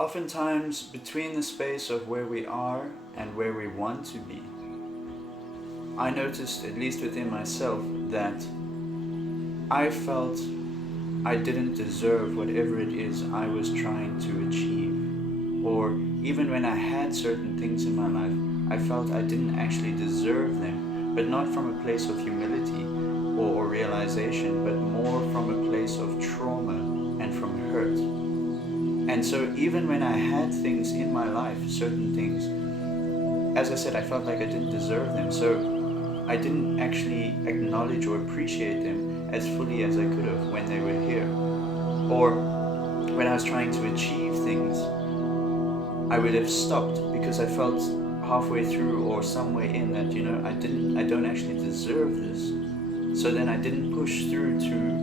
Oftentimes, between the space of where we are and where we want to be, I noticed, at least within myself, that I felt I didn't deserve whatever it is I was trying to achieve. Or even when I had certain things in my life, I felt I didn't actually deserve them, but not from a place of humility or realization, but more from a place of trauma and from hurt. And so even when I had things in my life, certain things, as I said, I felt like I didn't deserve them. So I didn't actually acknowledge or appreciate them as fully as I could have when they were here. Or when I was trying to achieve things, I would have stopped because I felt halfway through or somewhere in that, I don't actually deserve this. So then I didn't push through to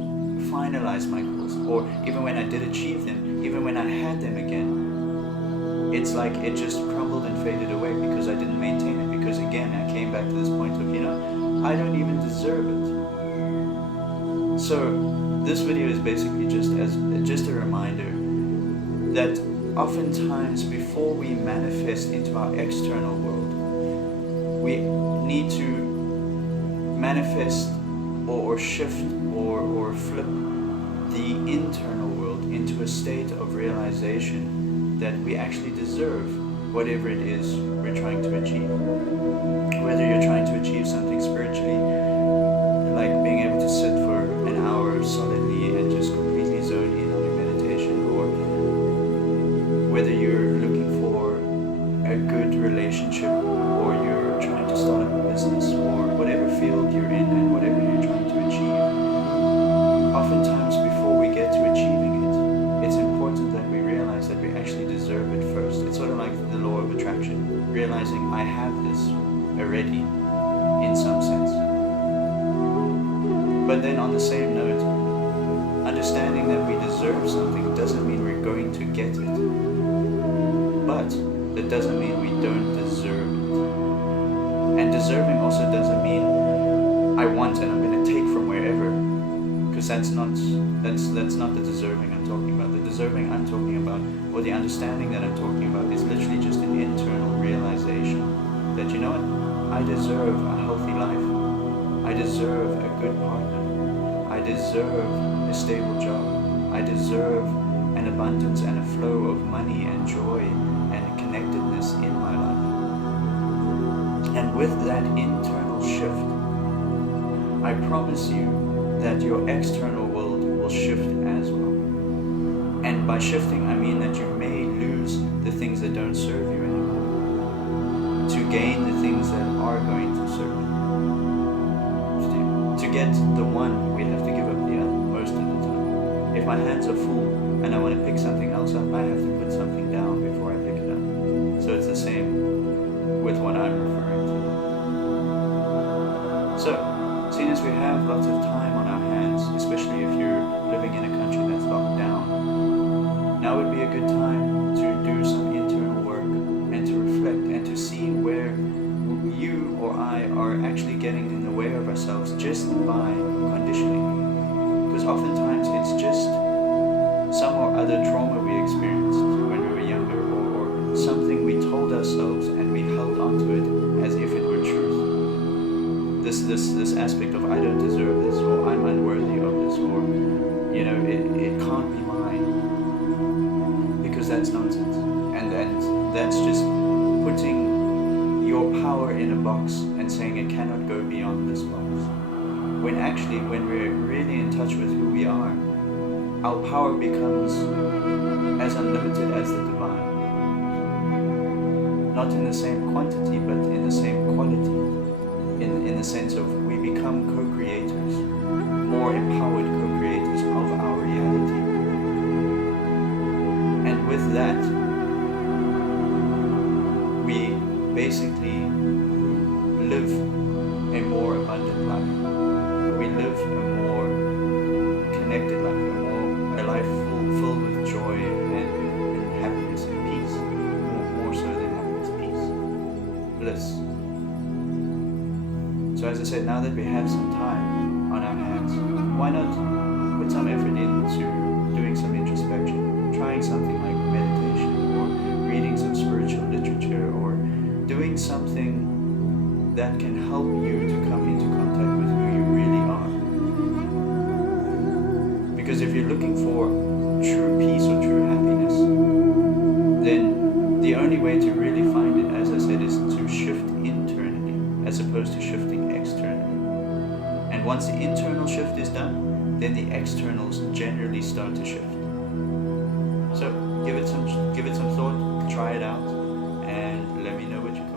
finalize my goals. Or even when I did achieve them, even when I had them again, it's like it just crumbled and faded away because I didn't maintain it. Because again, I came back to this point of, I don't even deserve it. So this video is basically just a reminder that oftentimes before we manifest into our external world, we need to manifest or shift or flip the internal world into a state of realization that we actually deserve whatever it is we're trying to achieve. Whether you're trying to achieve something spiritually, like being able to sit for an hour solidly and just completely zone in on your meditation, or whether you're looking for a good relationship, or you're trying to start a business, or whatever field you're in and whatever you're trying to achieve, oftentimes before we get to achieving it, it's important that we realize that we actually deserve it first. It's sort of like the law of attraction, realizing I have this already in some sense. But then on the same note, understanding that we deserve something doesn't mean we're going to get it. But that doesn't mean we don't deserve it. And deserving also doesn't mean I want and I'm going to take from wherever. Because that's not the deserving I'm talking about. The deserving I'm talking about, or the understanding that I'm talking about, is literally just an internal realization that, you know what, I deserve a healthy life. I deserve a good partner. I deserve a stable job. I deserve an abundance and a flow of money and joy and connectedness in my life. And with that internal shift, I promise you that your external world will shift as well. And by shifting, I mean that you may lose the things that don't serve you anymore to gain the things that are going to serve you. To get the one, we have to give up the other most of the time. If my hands are full and I want to pick something else up, I have to put something down before I pick it up. So it's the same with what I'm referring to. So, seeing as we have lots of time on our hands, especially if you're living in a country that's locked down, now would be a good time to do some internal work and to reflect and to see where you or I are actually getting in the way of ourselves just by conditioning. Because oftentimes it's just some or other trauma we experienced when we were younger, or something we told ourselves and we held onto it as if it were truth. This aspect of I don't deserve this, or I'm unworthy of this, or it can't be mine, because that's nonsense, and that's just putting your power in a box and saying it cannot go beyond this box. When actually, when we're really in touch with who we are, our power becomes as unlimited as the divine. Not in the same quantity, but in the same quality. In the sense of we become co-creators, more empowered co-creators of our reality. And with that, we basically live a more abundant life. We live a more connected life, a life filled with joy and happiness and peace, more so than happiness, peace, bliss. So as I said, now that we have some time on our hands, why not put some effort into doing some introspection, trying something like meditation, that can help you to come into contact with who you really are. Because if you're looking for true peace or true happiness, then the only way to really find it, as I said, is to shift internally as opposed to shifting externally. And once the internal shift is done, then the externals generally start to shift. So give it some thought, try it out, and let me know what you come